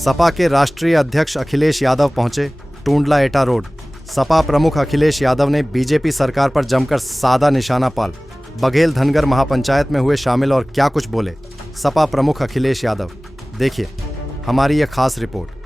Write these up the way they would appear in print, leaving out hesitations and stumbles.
सपा के राष्ट्रीय अध्यक्ष अखिलेश यादव पहुंचे टूंडला एटा रोड। सपा प्रमुख अखिलेश यादव ने बीजेपी सरकार पर जमकर साधा निशाना पाल। बघेल धनगर महापंचायत में हुए शामिल और क्या कुछ बोले सपा प्रमुख अखिलेश यादव, देखिए हमारी यह खास रिपोर्ट।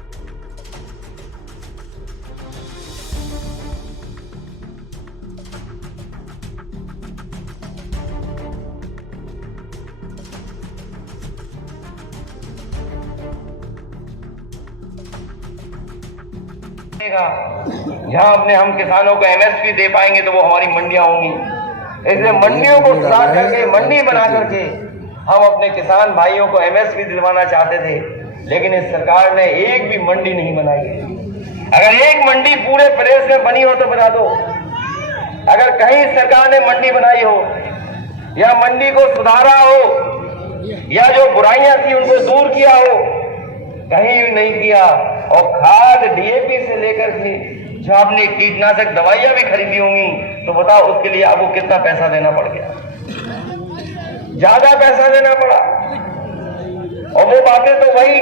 जहां अपने हम किसानों को एमएसपी दे पाएंगे तो वो हमारी मंडियां होंगी। इसलिए मंडियों को सुधार करके, मंडी बना करके हम अपने किसान भाइयों को एमएसपी दिलवाना चाहते थे, लेकिन इस सरकार ने एक भी मंडी नहीं बनाई। अगर एक मंडी पूरे प्रदेश में बनी हो तो बता दो। अगर कहीं सरकार ने मंडी बनाई हो या मंडी को सुधारा हो या जो बुराइयां थी उनको दूर किया हो, कहीं भी नहीं किया। और खाद डीएपी से लेकर के जो आपने कीटनाशक दवाइयां भी खरीदी होंगी तो बताओ उसके लिए आपको कितना पैसा देना पड़ गया? ज्यादा पैसा देना पड़ा। और वो बातें तो वही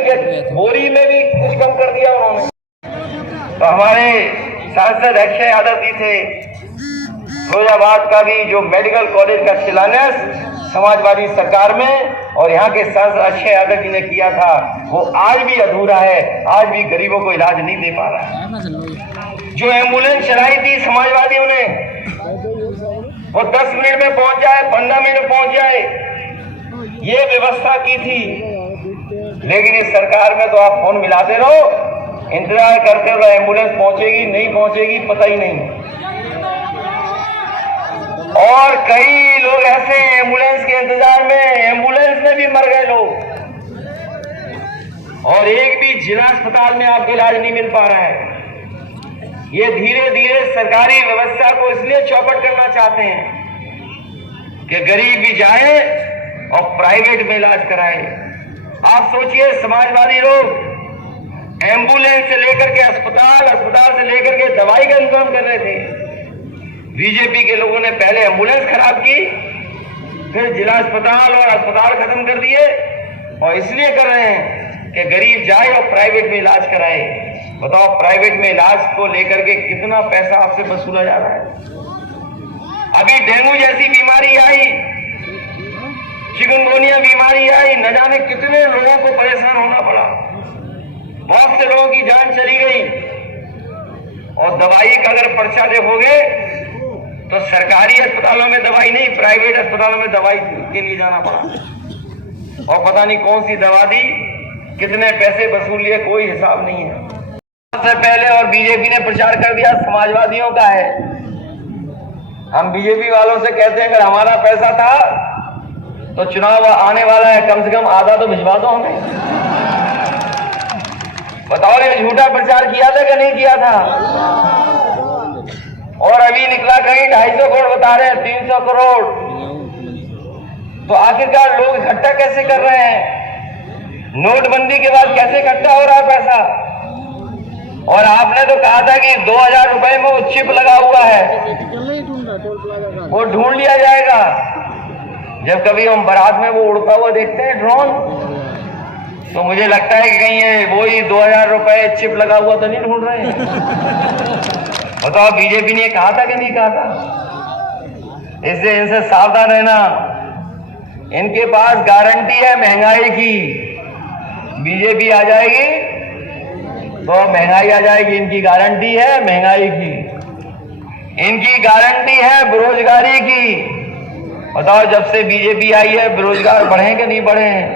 बोरी में भी कुछ कम कर दिया उन्होंने। तो हमारे सांसद अक्षय यादव जी थे, फिरोजाबाद का भी जो मेडिकल कॉलेज का शिलान्यास समाजवादी सरकार में और यहाँ के सांसद अक्षय यादव जी ने किया था, वो आज भी अधूरा है। आज भी गरीबों को इलाज नहीं दे पा रहा है। जो एम्बुलेंस चलाई थी समाजवादियों ने, वो 10 मिनट में पहुंच जाए, 15 मिनट में पहुंच जाए, ये व्यवस्था की थी। लेकिन इस सरकार में तो आप फोन मिलाते रहो, इंतजार करते रहो, एम्बुलेंस पहुंचेगी नहीं पहुंचेगी पता ही नहीं। और कई लोग ऐसे एम्बुलेंस के इंतजार में, एम्बुलेंस में भी मर गए लोग, और एक भी जिला अस्पताल में आपको इलाज नहीं मिल पा रहा है। ये धीरे धीरे सरकारी व्यवस्था को इसलिए चौपट करना चाहते हैं कि गरीब भी जाए और प्राइवेट में इलाज कराए। आप सोचिए, समाजवादी लोग एम्बुलेंस से लेकर के अस्पताल, अस्पताल से लेकर के दवाई का इंतजाम कर रहे थे। बीजेपी के लोगों ने पहले एम्बुलेंस खराब की, फिर जिला अस्पताल और अस्पताल खत्म कर दिए, और इसलिए कर रहे हैं कि गरीब जाए और प्राइवेट में इलाज कराए। बताओ, प्राइवेट में इलाज को लेकर के कितना पैसा आपसे वसूला जा रहा है। अभी डेंगू जैसी बीमारी आई, चिकनगुनिया बीमारी आई, न जाने कितने लोगों को परेशान होना पड़ा, बहुत से लोगों की जान चली गई। और दवाई का अगर पर्चा देखोगे तो सरकारी अस्पतालों में दवाई नहीं, प्राइवेट अस्पतालों में दवाई के लिए जाना पड़ा। और पता नहीं कौन सी दवा दी, कितने पैसे वसूल लिए, कोई हिसाब नहीं है। सबसे पहले और बीजेपी ने प्रचार कर दिया समाजवादियों का है। हम बीजेपी वालों से कहते हैं, अगर हमारा पैसा था तो चुनाव आने वाला है, कम से कम आधा तो भिजवा दो हमें। बताओ, ये झूठा प्रचार किया था कि नहीं किया था? और अभी निकला कहीं 250 करोड़ बता रहे हैं, 300 करोड़। तो आखिरकार लोग इकट्ठा कैसे कर रहे हैं? नोटबंदी के बाद कैसे इकट्ठा हो रहा है पैसा? और आपने तो कहा था कि 2000 रुपए में वो चिप लगा हुआ है, वो ढूंढ लिया जाएगा। जब कभी हम बारात में वो उड़ता हुआ देखते हैं ड्रोन, तो मुझे लगता है कि कहीं ये वही 2000 रुपए चिप लगा हुआ तो नहीं ढूंढ रहे हैं। बताओ, बीजेपी ने कहा था कि नहीं कहा था? इससे इनसे सावधान रहना। इनके पास गारंटी है महंगाई की। बीजेपी आ जाएगी तो महंगाई आ जाएगी। इनकी गारंटी है महंगाई की, इनकी गारंटी है बेरोजगारी की। बताओ, जब से बीजेपी आई है बेरोजगार बढ़े कि नहीं बढ़े हैं?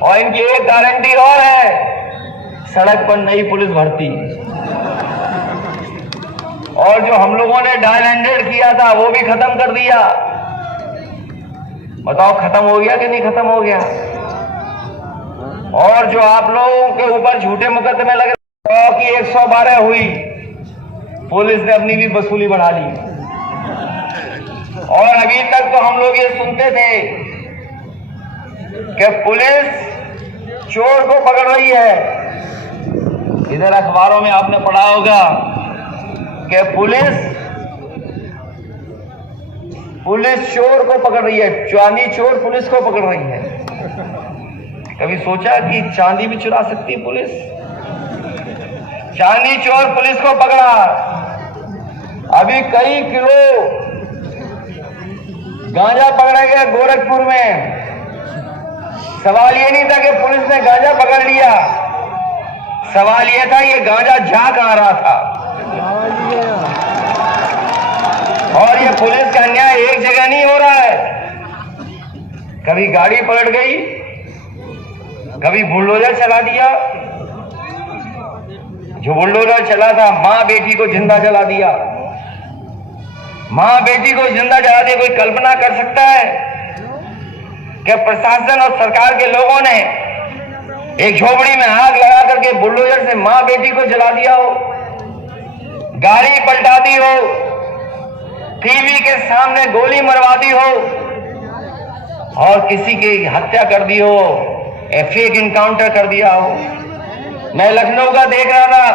और इनकी एक गारंटी और है, सड़क पर नई पुलिस भर्ती। और जो हम लोगों ने डायल 100 किया था वो भी खत्म कर दिया। बताओ, खत्म हो गया कि नहीं खत्म हो गया? और जो आप लोगों के ऊपर झूठे मुकदमे लगे, 100 की 112 हुई, पुलिस ने अपनी भी वसूली बढ़ा ली। और अभी तक तो हम लोग ये सुनते थे कि पुलिस चोर को पकड़ रही है। इधर अखबारों में आपने पढ़ा होगा कि पुलिस चोर को पकड़ रही है, चांदी चोर पुलिस को पकड़ रही है। कभी सोचा कि चांदी भी चुरा सकती है पुलिस? चांदी चोर पुलिस को पकड़ा, अभी कई किलो गांजा पकड़ा गया गोरखपुर में। सवाल ये नहीं था कि पुलिस ने गांजा पकड़ लिया, सवाल ये था ये गांजा जा कहां रहा था। और ये पुलिस का अन्याय एक जगह नहीं हो रहा है, कभी गाड़ी पलट गई, कभी बुलडोजर चला दिया। जो बुलडोजर चला था मां बेटी को जिंदा जला दिया। मां बेटी को जिंदा जला दिया। कोई कल्पना कर सकता है कि प्रशासन और सरकार के लोगों ने एक झोपड़ी में आग लगा करके बुलडोजर से मां बेटी को जला दिया हो, गाड़ी पलटा दी हो, टीवी के सामने गोली मरवा दी हो और किसी की हत्या कर दी हो, फेक इनकाउंटर कर दिया हो। मैं लखनऊ का देख रहा था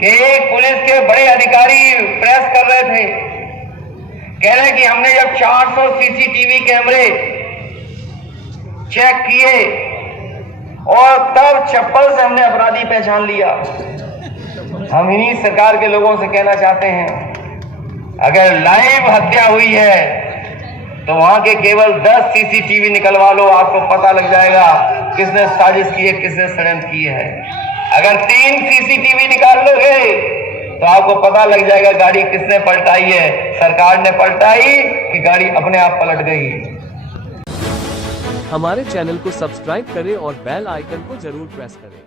कि एक पुलिस के बड़े अधिकारी प्रेस कर रहे थे, कह रहे कि हमने जब 400 सीसीटीवी कैमरे चेक किए और तब चप्पल से हमने अपराधी पहचान लिया। हम इन्हीं सरकार के लोगों से कहना चाहते हैं, अगर लाइव हत्या हुई है तो वहां के केवल 10 सीसीटीवी निकलवा लो, आपको पता लग जाएगा किसने साजिश की है, किसने षड्यंत्र की है। अगर 3 सीसीटीवी निकाल लोगे तो आपको पता लग जाएगा गाड़ी किसने पलटाई है, सरकार ने पलटाई कि गाड़ी अपने आप पलट गई। हमारे चैनल को सब्सक्राइब करें और बेल आइकन को जरूर प्रेस करें।